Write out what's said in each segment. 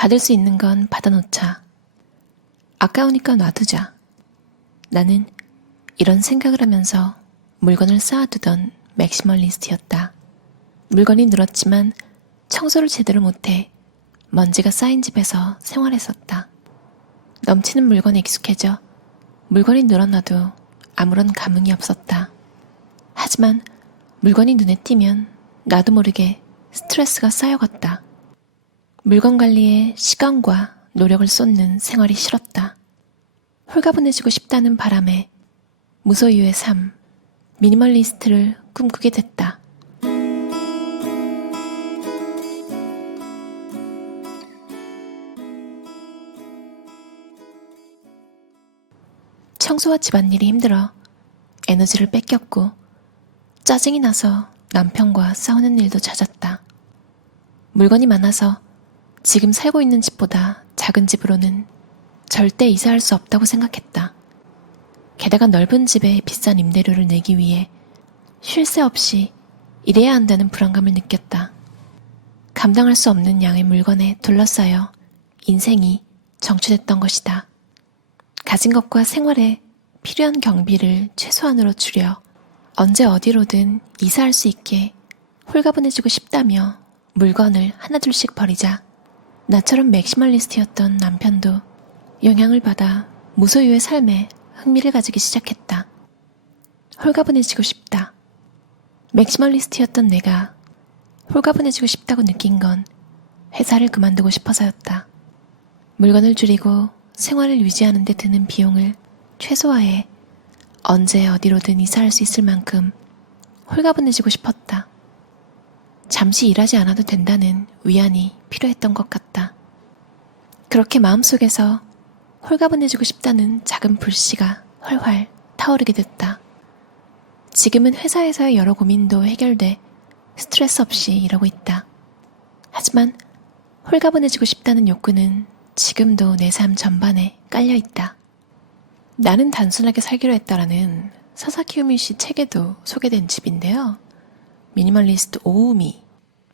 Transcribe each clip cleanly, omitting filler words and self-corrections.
받을 수 있는 건 받아놓자. 아까우니까 놔두자. 나는 이런 생각을 하면서 물건을 쌓아두던 맥시멀리스트였다. 물건이 늘었지만 청소를 제대로 못해 먼지가 쌓인 집에서 생활했었다. 넘치는 물건에 익숙해져 물건이 늘어나도 아무런 감흥이 없었다. 하지만 물건이 눈에 띄면 나도 모르게 스트레스가 쌓여갔다. 물건 관리에 시간과 노력을 쏟는 생활이 싫었다. 홀가분해지고 싶다는 바람에 무소유의 삶, 미니멀리스트를 꿈꾸게 됐다. 청소와 집안일이 힘들어 에너지를 뺏겼고 짜증이 나서 남편과 싸우는 일도 잦았다. 물건이 많아서 지금 살고 있는 집보다 작은 집으로는 절대 이사할 수 없다고 생각했다. 게다가 넓은 집에 비싼 임대료를 내기 위해 쉴 새 없이 일해야 한다는 불안감을 느꼈다. 감당할 수 없는 양의 물건에 둘러싸여 인생이 정취됐던 것이다. 가진 것과 생활에 필요한 경비를 최소한으로 줄여 언제 어디로든 이사할 수 있게 홀가분해지고 싶다며 물건을 하나둘씩 버리자 나처럼 맥시멀리스트였던 남편도 영향을 받아 무소유의 삶에 흥미를 가지기 시작했다. 홀가분해지고 싶다. 맥시멀리스트였던 내가 홀가분해지고 싶다고 느낀 건 회사를 그만두고 싶어서였다. 물건을 줄이고 생활을 유지하는 데 드는 비용을 최소화해 언제 어디로든 이사할 수 있을 만큼 홀가분해지고 싶었다. 잠시 일하지 않아도 된다는 위안이 필요했던 것 같다. 그렇게 마음속에서 홀가분해지고 싶다는 작은 불씨가 활활 타오르게 됐다. 지금은 회사에서의 여러 고민도 해결돼 스트레스 없이 일하고 있다. 하지만 홀가분해지고 싶다는 욕구는 지금도 내 삶 전반에 깔려있다. 나는 단순하게 살기로 했다라는 사사키 우미씨 책에도 소개된 집인데요. 미니멀리스트 오우미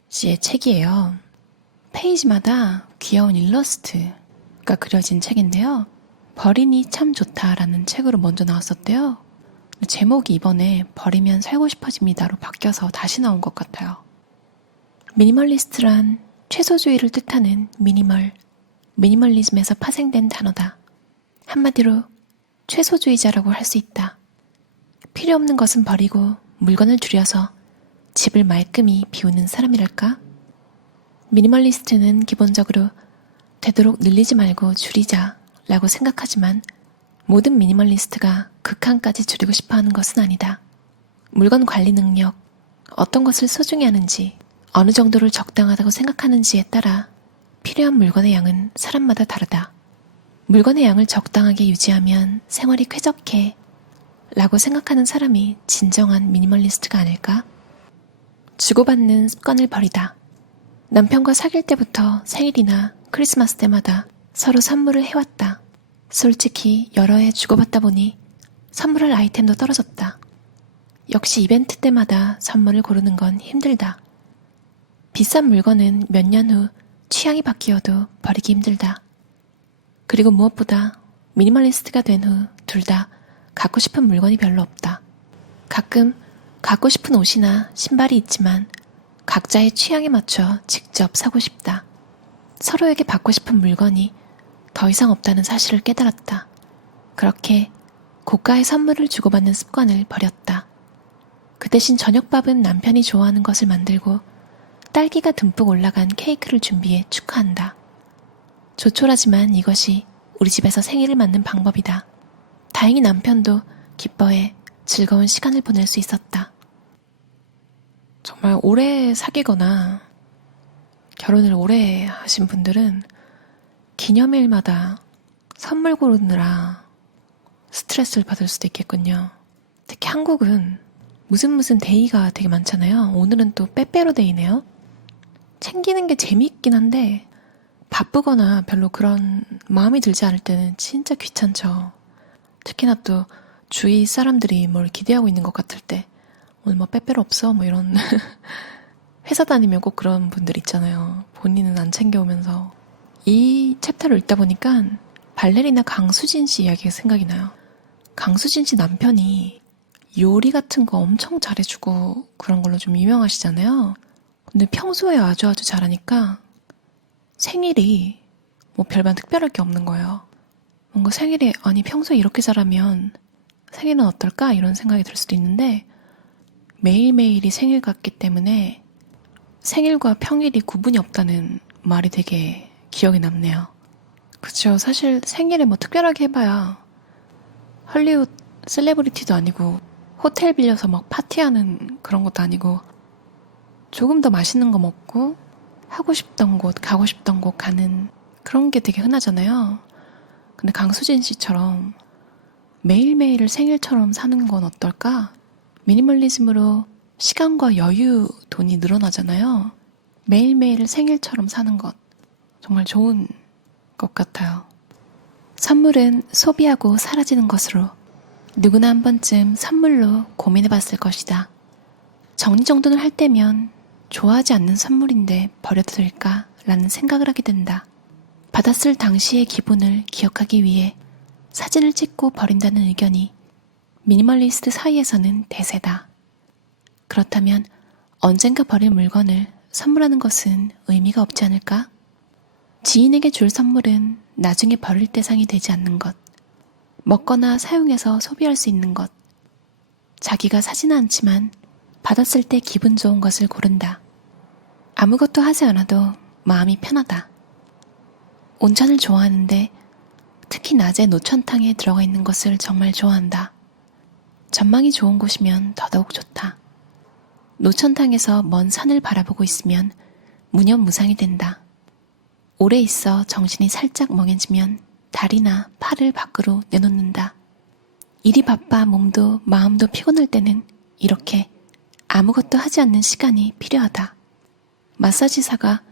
씨의 책이에요. 페이지마다 귀여운 일러스트가 그려진 책인데요. 버리니 참 좋다라는 책으로 먼저 나왔었대요. 제목이 이번에 버리면 살고 싶어집니다로 바뀌어서 다시 나온 것 같아요. 미니멀리스트란 최소주의를 뜻하는 미니멀리즘에서 파생된 단어다. 한마디로 최소주의자라고 할 수 있다. 필요 없는 것은 버리고 물건을 줄여서 집을 말끔히 비우는 사람이랄까? 미니멀리스트는 기본적으로 되도록 늘리지 말고 줄이자 라고 생각하지만 모든 미니멀리스트가 극한까지 줄이고 싶어하는 것은 아니다. 물건 관리 능력, 어떤 것을 소중히 하는지, 어느 정도를 적당하다고 생각하는지에 따라 필요한 물건의 양은 사람마다 다르다. 물건의 양을 적당하게 유지하면 생활이 쾌적해 라고 생각하는 사람이 진정한 미니멀리스트가 아닐까? 주고받는 습관을 버리다. 남편과 사귈 때부터 생일이나 크리스마스 때마다 서로 선물을 해왔다. 솔직히 여러 해 주고받다 보니 선물할 아이템도 떨어졌다. 역시 이벤트 때마다 선물을 고르는 건 힘들다. 비싼 물건은 몇 년 후 취향이 바뀌어도 버리기 힘들다. 그리고 무엇보다 미니멀리스트가 된 후 둘 다 갖고 싶은 물건이 별로 없다. 가끔 갖고 싶은 옷이나 신발이 있지만 각자의 취향에 맞춰 직접 사고 싶다. 서로에게 받고 싶은 물건이 더 이상 없다는 사실을 깨달았다. 그렇게 고가의 선물을 주고받는 습관을 버렸다. 그 대신 저녁밥은 남편이 좋아하는 것을 만들고 딸기가 듬뿍 올라간 케이크를 준비해 축하한다. 조촐하지만 이것이 우리 집에서 생일을 맞는 방법이다. 다행히 남편도 기뻐해 즐거운 시간을 보낼 수 있었다. 정말 오래 사귀거나 결혼을 오래 하신 분들은 기념일마다 선물 고르느라 스트레스를 받을 수도 있겠군요. 특히 한국은 무슨 데이가 되게 많잖아요. 오늘은 또 빼빼로 데이네요. 챙기는 게 재미있긴 한데 바쁘거나 별로 그런 마음이 들지 않을 때는 진짜 귀찮죠. 특히나 또 주위 사람들이 뭘 기대하고 있는 것 같을 때 오늘 뭐 빼빼로 없어? 뭐 이런 회사 다니면 꼭 그런 분들 있잖아요. 본인은 안 챙겨오면서 이 챕터를 읽다 보니까 발레리나 강수진 씨 이야기가 생각이 나요. 강수진 씨 남편이 요리 같은 거 엄청 잘해주고 그런 걸로 좀 유명하시잖아요. 근데 평소에 아주 잘하니까 생일이 뭐 별반 특별할 게 없는 거예요. 뭔가 생일이 아니 평소에 이렇게 잘하면 생일은 어떨까? 이런 생각이 들 수도 있는데 매일매일이 생일 같기 때문에 생일과 평일이 구분이 없다는 말이 되게 기억에 남네요. 그쵸. 사실 생일에 뭐 특별하게 해봐야 헐리우드 셀레브리티도 아니고 호텔 빌려서 막 파티하는 그런 것도 아니고 조금 더 맛있는 거 먹고 하고 싶던 곳, 가고 싶던 곳 가는 그런 게 되게 흔하잖아요. 근데 강수진 씨처럼 매일매일을 생일처럼 사는 건 어떨까? 미니멀리즘으로 시간과 여유, 돈이 늘어나잖아요. 매일매일을 생일처럼 사는 것 정말 좋은 것 같아요. 선물은 소비하고 사라지는 것으로 누구나 한 번쯤 선물로 고민해봤을 것이다. 정리정돈을 할 때면 좋아하지 않는 선물인데 버려도 될까? 라는 생각을 하게 된다. 받았을 당시의 기분을 기억하기 위해 사진을 찍고 버린다는 의견이 미니멀리스트 사이에서는 대세다. 그렇다면 언젠가 버릴 물건을 선물하는 것은 의미가 없지 않을까? 지인에게 줄 선물은 나중에 버릴 대상이 되지 않는 것, 먹거나 사용해서 소비할 수 있는 것, 자기가 사지는 않지만 받았을 때 기분 좋은 것을 고른다. 아무것도 하지 않아도 마음이 편하다. 온천을 좋아하는데 특히 낮에 노천탕에 들어가 있는 것을 정말 좋아한다. 전망이 좋은 곳이면 더더욱 좋다. 노천탕에서 먼 산을 바라보고 있으면 무념무상이 된다. 오래 있어 정신이 살짝 멍해지면 다리나 팔을 밖으로 내놓는다. 일이 바빠 몸도 마음도 피곤할 때는 이렇게 아무것도 하지 않는 시간이 필요하다. 마사지사가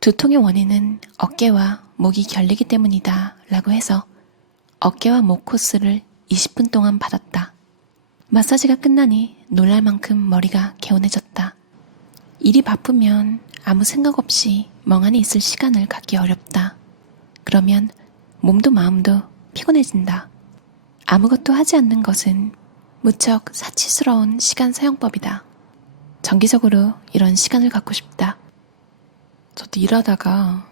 두통의 원인은 어깨와 목이 결리기 때문이다 라고 해서 어깨와 목 코스를 20분 동안 받았다. 마사지가 끝나니 놀랄 만큼 머리가 개운해졌다. 일이 바쁘면 아무 생각 없이 멍하니 있을 시간을 갖기 어렵다. 그러면 몸도 마음도 피곤해진다. 아무것도 하지 않는 것은 무척 사치스러운 시간 사용법이다. 정기적으로 이런 시간을 갖고 싶다. 저도 일하다가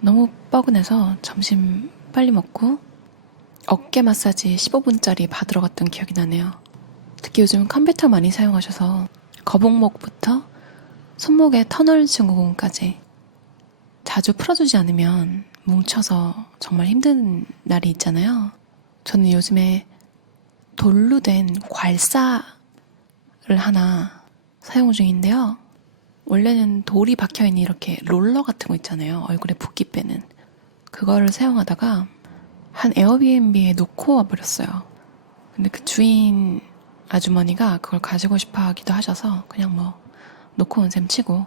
너무 뻐근해서 점심 빨리 먹고 어깨 마사지 15분짜리 받으러 갔던 기억이 나네요. 특히 요즘 컴퓨터 많이 사용하셔서 거북목부터 손목의 터널 증후군까지 자주 풀어주지 않으면 뭉쳐서 정말 힘든 날이 있잖아요. 저는 요즘에 돌로 된 괄사를 하나 사용 중인데요. 원래는 돌이 박혀있는 이렇게 롤러 같은 거 있잖아요. 얼굴에 붓기 빼는. 그거를 사용하다가 한 에어비앤비에 놓고 와버렸어요. 근데 그 주인 아주머니가 그걸 가지고 싶어 하기도 하셔서 그냥 뭐 놓고 온 셈 치고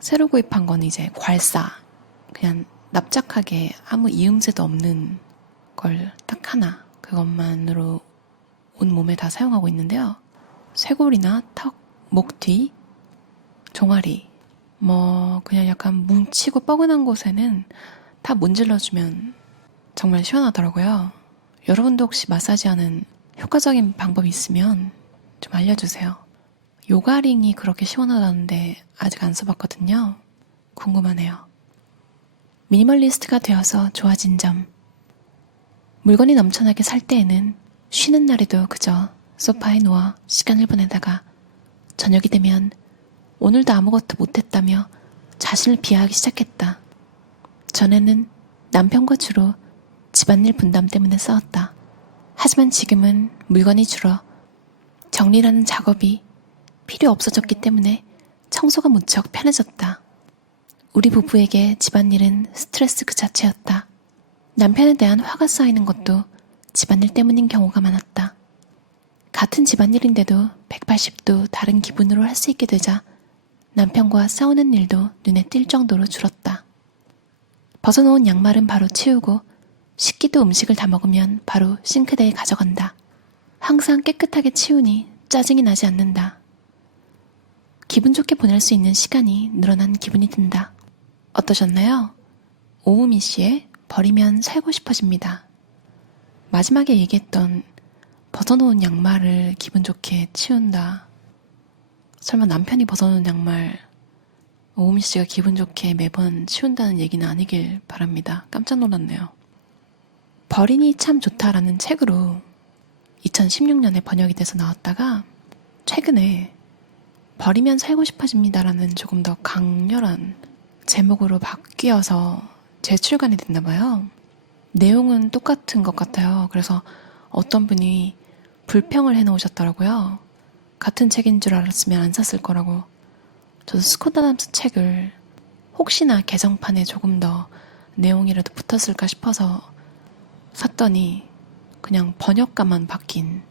새로 구입한 건 이제 괄사. 그냥 납작하게 아무 이음새도 없는 걸 딱 하나 그것만으로 온 몸에 다 사용하고 있는데요. 쇄골이나 턱, 목 뒤, 종아리 뭐 그냥 약간 뭉치고 뻐근한 곳에는 다 문질러주면 정말 시원하더라고요. 여러분도 혹시 마사지하는 효과적인 방법이 있으면 좀 알려주세요. 요가링이 그렇게 시원하다는데 아직 안 써봤거든요. 궁금하네요. 미니멀리스트가 되어서 좋아진 점. 물건이 넘쳐나게 살 때에는 쉬는 날에도 그저 소파에 누워 시간을 보내다가 저녁이 되면 오늘도 아무것도 못했다며 자신을 비하하기 시작했다. 전에는 남편과 주로 집안일 분담 때문에 싸웠다. 하지만 지금은 물건이 줄어 정리라는 작업이 필요 없어졌기 때문에 청소가 무척 편해졌다. 우리 부부에게 집안일은 스트레스 그 자체였다. 남편에 대한 화가 쌓이는 것도 집안일 때문인 경우가 많았다. 같은 집안일인데도 180도 다른 기분으로 할 수 있게 되자 남편과 싸우는 일도 눈에 띌 정도로 줄었다. 벗어놓은 양말은 바로 치우고 식기도 음식을 다 먹으면 바로 싱크대에 가져간다. 항상 깨끗하게 치우니 짜증이 나지 않는다. 기분 좋게 보낼 수 있는 시간이 늘어난 기분이 든다. 어떠셨나요? 오우미 씨의 버리면 살고 싶어집니다. 마지막에 얘기했던 벗어놓은 양말을 기분 좋게 치운다. 설마 남편이 벗어놓은 양말 오우미 씨가 기분 좋게 매번 치운다는 얘기는 아니길 바랍니다. 깜짝 놀랐네요. 버리니 참 좋다라는 책으로 2016년에 번역이 돼서 나왔다가 최근에 버리면 살고 싶어집니다라는 조금 더 강렬한 제목으로 바뀌어서 재출간이 됐나 봐요. 내용은 똑같은 것 같아요. 그래서 어떤 분이 불평을 해놓으셨더라고요. 같은 책인 줄 알았으면 안 샀을 거라고. 저도 스콧 아담스 책을 혹시나 개정판에 조금 더 내용이라도 붙었을까 싶어서 샀더니 그냥 번역가만 바뀐,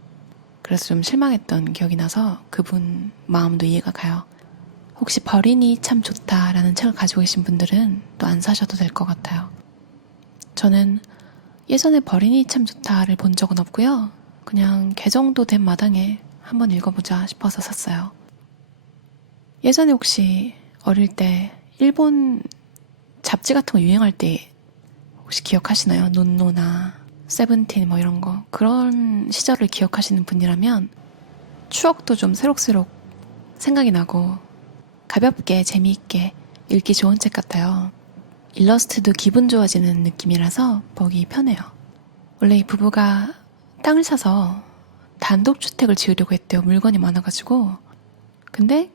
그래서 좀 실망했던 기억이 나서 그분 마음도 이해가 가요. 혹시 버리니 참 좋다라는 책을 가지고 계신 분들은 또 안 사셔도 될 것 같아요. 저는 예전에 버리니 참 좋다를 본 적은 없고요. 그냥 개정도 된 마당에 한번 읽어보자 싶어서 샀어요. 예전에 혹시 어릴 때 일본 잡지 같은 거 유행할 때 혹시 기억하시나요? 논노나 세븐틴 뭐 이런 거, 그런 시절을 기억하시는 분이라면 추억도 좀 새록새록 생각이 나고 가볍게 재미있게 읽기 좋은 책 같아요. 일러스트도 기분 좋아지는 느낌이라서 보기 편해요. 원래 이 부부가 땅을 사서 단독주택을 지으려고 했대요. 물건이 많아가지고. 근데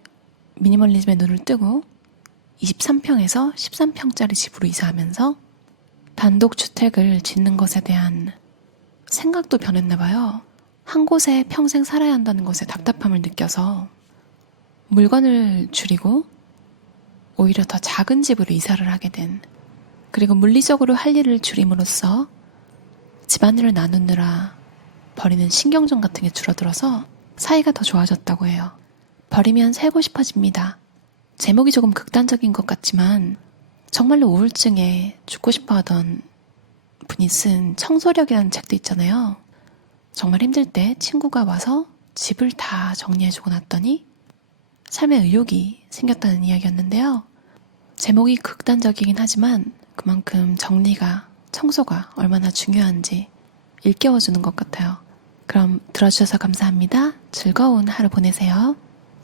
미니멀리즘에 눈을 뜨고 23평에서 13평짜리 집으로 이사하면서 단독주택을 짓는 것에 대한 생각도 변했나 봐요. 한 곳에 평생 살아야 한다는 것에 답답함을 느껴서 물건을 줄이고 오히려 더 작은 집으로 이사를 하게 된, 그리고 물리적으로 할 일을 줄임으로써 집안일을 나누느라 버리는 신경전 같은 게 줄어들어서 사이가 더 좋아졌다고 해요. 버리면 살고 싶어집니다. 제목이 조금 극단적인 것 같지만 정말로 우울증에 죽고 싶어 하던 분이 쓴 청소력이라는 책도 있잖아요. 정말 힘들 때 친구가 와서 집을 다 정리해주고 났더니 삶의 의욕이 생겼다는 이야기였는데요. 제목이 극단적이긴 하지만 그만큼 정리가, 청소가 얼마나 중요한지 일깨워주는 것 같아요. 그럼 들어주셔서 감사합니다. 즐거운 하루 보내세요.